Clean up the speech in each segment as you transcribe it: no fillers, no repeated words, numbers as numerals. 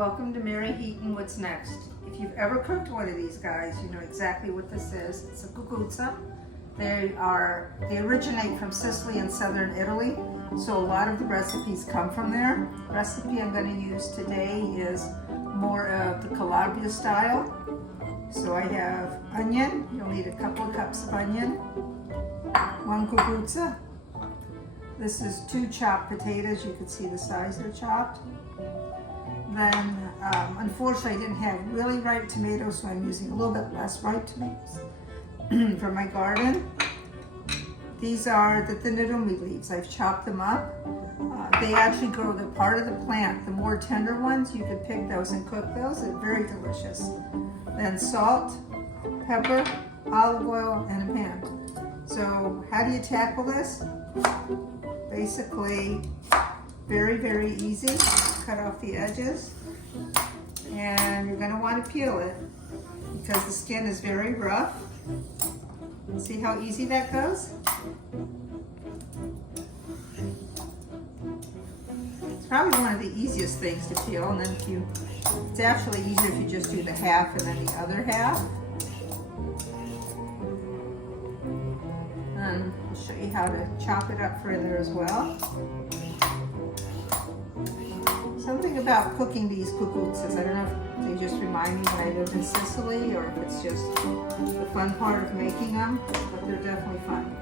Welcome to Mary Heaton What's Next. If you've ever cooked one of these guys, you know exactly what this is. It's a cucuzza. They originate from Sicily and southern Italy, so a lot of the recipes come from there. The recipe I'm going to use today is more of the Calabria style. So I have onion. You'll need a couple of cups of onion, one cucuzza. This is 2 chopped potatoes. You can see the size they're chopped. Then, unfortunately, I didn't have really ripe tomatoes, so I'm using a little bit less ripe tomatoes from my garden. These are the Onione leaves. I've chopped them up. They actually grow the part of the plant. The more tender ones, you can pick those and cook those. They're very delicious. Then salt, pepper, olive oil, and a pan. So how do you tackle this? Basically, very, very easy. Cut off the edges, and you're going to want to peel it because the skin is very rough. See how easy that goes? It's probably one of the easiest things to peel, and then it's actually easier if you just do the half and then the other half. And I'll show you how to chop it up further as well. Something about cooking these cucuzzas, I don't know if they just remind me when I lived in Sicily or if it's just the fun part of making them, but they're definitely fun.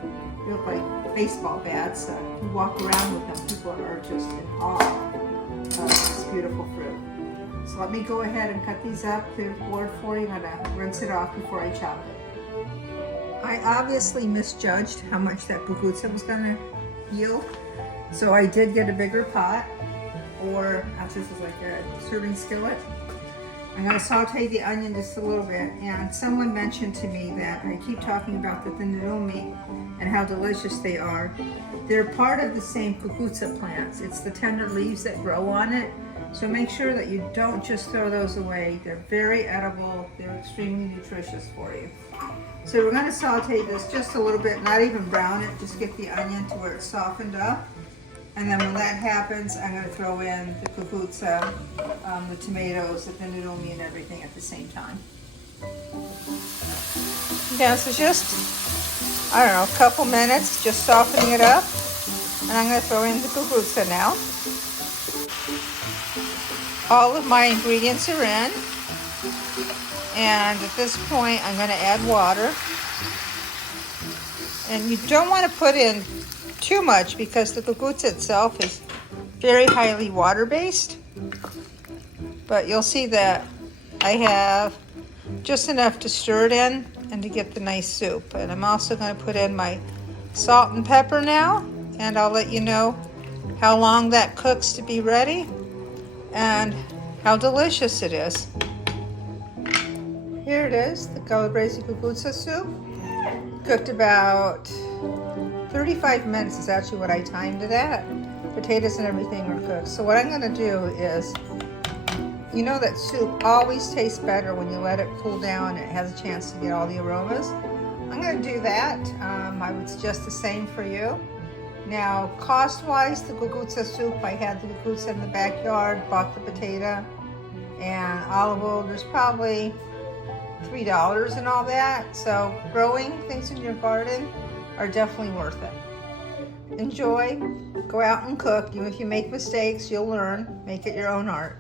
They look like baseball bats. You walk around with them, people are just in awe of this beautiful fruit. So let me go ahead and cut these up, clear the board for you. I'm going to rinse it off before I chop it. I obviously misjudged how much that cucuzza was going to yield, so I did get a bigger pot. Or this is like a serving skillet. I'm going to saute the onion just a little bit. And someone mentioned to me that I keep talking about the onione and how delicious they are. They're part of the same cucuzza plants. It's the tender leaves that grow on it. So make sure that you don't just throw those away. They're very edible. They're extremely nutritious for you. So we're going to saute this just a little bit, not even brown it, just get the onion to where it's softened up. And then when that happens, I'm going to throw in the cucuzza, the tomatoes, the onione, and everything at the same time. Yeah, so just, I don't know, a couple minutes, just softening it up. And I'm going to throw in the cucuzza now. All of my ingredients are in. And at this point, I'm going to add water. And you don't want to put in too much because the cucuzza itself is very highly water-based. But you'll see that I have just enough to stir it in and to get the nice soup. And I'm also going to put in my salt and pepper now, and I'll let you know how long that cooks to be ready and how delicious it is. Here it is, the Calabrese cucuzza soup. Cooked about 35 minutes is actually what I timed it at. Potatoes and everything are cooked. So what I'm going to do is, you know that soup always tastes better when you let it cool down and it has a chance to get all the aromas. I'm going to do that. I would suggest the same for you. Now, cost-wise, the cucuzza soup, I had the cucuzza in the backyard, bought the potato and olive oil. There's probably $3 and all that. So growing things in your garden are definitely worth it. Enjoy, go out and cook. Even if you make mistakes, you'll learn. Make it your own art.